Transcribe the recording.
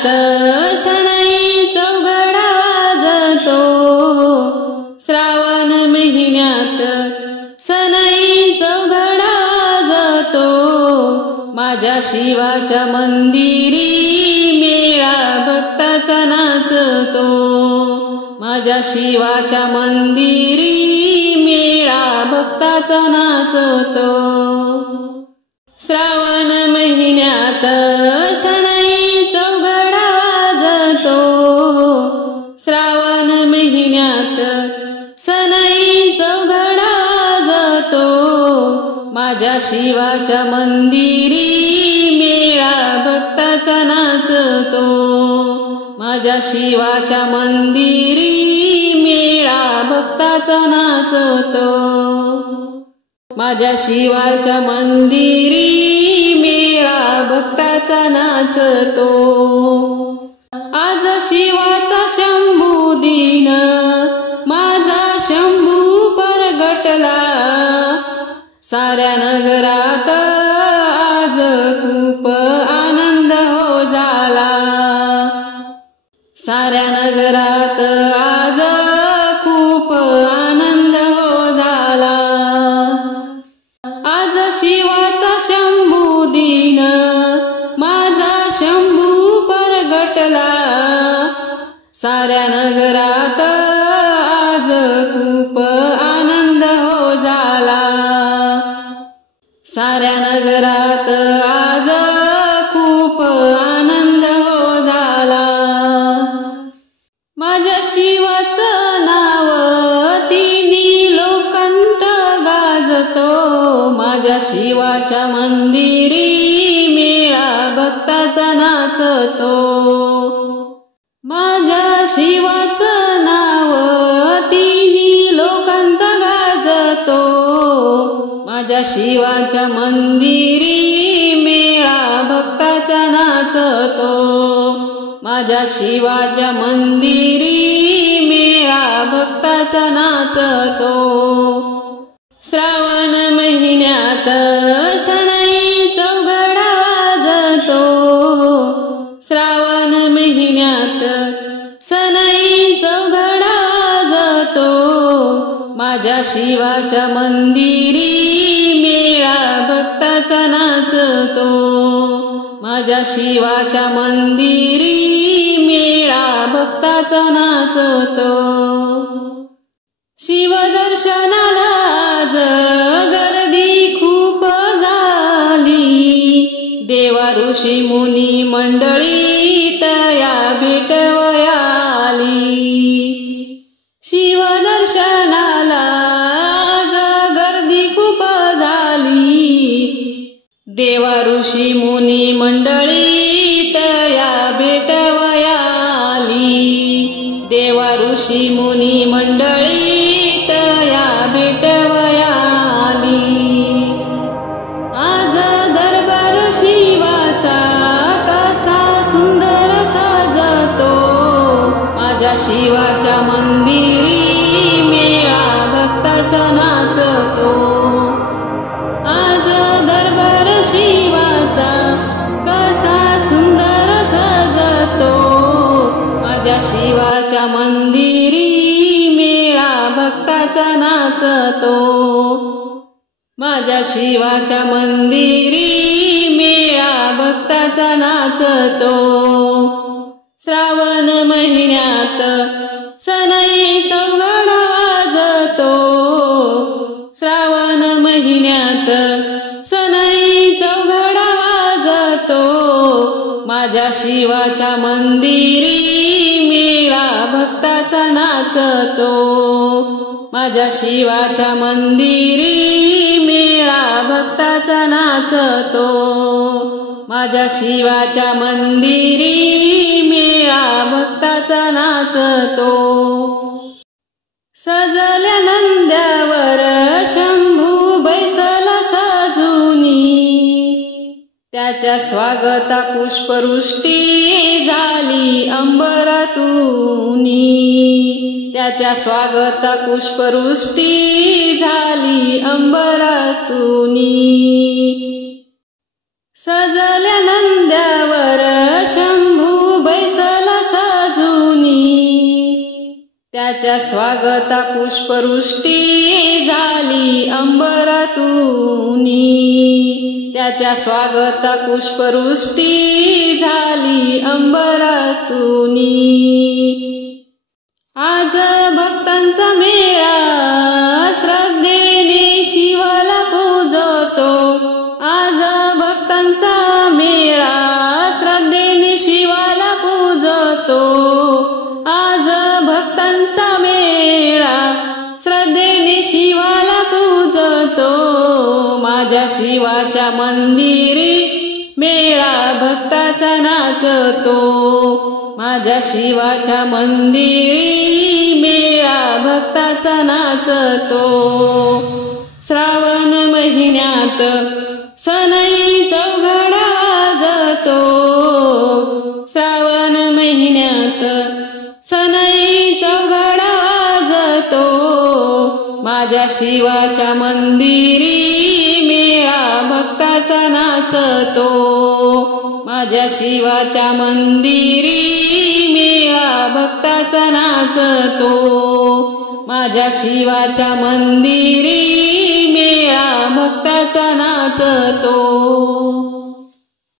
महिन्यात सनई चौघडा वाजतो, श्रावण महिन्यात सनई चौघडा वाजतो, माझ्या शिवाच्या मंदिरी मेळा भक्ताचा नाचतो, माझ्या शिवाच्या मंदिरी मेळा भक्ताचा नाचतो। श्रावण महिन्यात सनई चौघडा वाजतो, श्रावण महिन्यात सनई चौघडा वाजतो, माझ्या शिवाच्या मंदिरी मेळा भक्ताचा नाचतो, माझ्या शिवाच्या मंदिरी मेळा भक्ताचा नाचतो, माझ्या शिवाच्या मंदिरी मेळा भक्ताचा नाचतो। आज शिवाचा शंभू दिन माझा शंभू परगटला, साऱ्या नगरात आज खूप आनंद हो झाला, साऱ्या नगरात आज खूप आनंद हो झाला। आज शिवाचा शंभू दिन माझा शंभू परगटला, साऱ्या नगरात आज खूप आनंद हो झाला, साऱ्या नगरात आज खूप आनंद हो झाला। माझ्या शिवाचं नाव तिन्ही लोकांत गाजतो, माझ्या शिवाच्या मंदिरी मेळा भक्ताचा नाचतो, माझ्या शिवाचं नाव तिन्ही लोकांत गाजतो, माझ्या शिवाच्या मंदिरी मेळा भक्ताचा नाचतो, माझ्या शिवाच्या मंदिरी मेळा भक्ताचा नाचतो। श्रावण महिन्यात सनई चौघडा वाजतो, श्रावण महिन्यात सनई चौघडा वाजतो, माझ्या शिवाच्या मंदिरी मेळा भक्ताचा नाचतो, माझ्या शिवाच्या मंदिरी मेळा भक्ताचा नाचतो। शिवदर्शनाला आज गर्दी खूप झाली, देवा ऋषी मुनी मंडळी तया भेटवया आली, शिवदर्शनाला आज गर्दी खूप झाली, देवा ऋषी मुनी मंडळी तया भेटवया आली, देवा ऋषी मुनी मंडळी तया भेटवया आली। आज दरबार शिवाचा कसा सुंदर सजतो, माझ्या शिवाच्या मंदिरी मेळा भक्ताचा नाचतो, आज दरबार शिवाचा कसा सुंदर सजतो, माझ्या शिवाच्या मंदिरी मेळा भक्ताचा नाचतो, माझ्या शिवाच्या मंदिरी मेळा भक्ताचा नाचतो। श्रावण महिन्यात सनई चौघडा वाजतो, श्रावण महिन्यात सनई चौघडा वाजतो, माझ्या शिवाच्या मंदिरी मेळा भक्ताचा नाचतो, माझ्या शिवाच्या मंदिरी मेळा भक्ताचा नाचतो, माझ्या शिवाच्या मंदिरी मेळा भक्ताचा नाचतो। सजल्या नंद्यावर शंभू बैसला सजुनी, त्याच्या स्वागता पुष्पवृष्टी झाली अंबरातूनी, त्याच्या स्वागता पुष्पवृष्टी झाली अंबरातूनी। सजल्या नंद्यावर शंभू त्याच्या स्वागता पुष्पवृष्टी झाली अंबरातूनी, त्याच्या स्वागता पुष्पवृष्टी झाली अंबरातूनी। आज भक्तांचा मेळा श्रद्धेने शिवाला पूजतो, आज भक्तांचा मेळा श्रद्धेने शिवाला पूजतो, आज भक्तांचा मेळा श्रद्धेने शिवाला पूजतो। माझ्या शिवाच्या मंदिरी मेळा भक्ताचा नाचतो, माझ्या शिवाच्या मंदिरी मेळा भक्ताचा नाचतो। श्रावण महिन्यात सनई चौघडा वाजतो, श्रावण महिन्यात सनई चौघडा वाजतो। माझ्या शिवाच्या मंदिरी मेळा भक्ताचा नाचतो, माझ्या शिवाच्या मंदिरी मेळा भक्ताचा नाचतो, माझ्या शिवाच्या मंदिरी मेळा भक्ताचा नाचतो।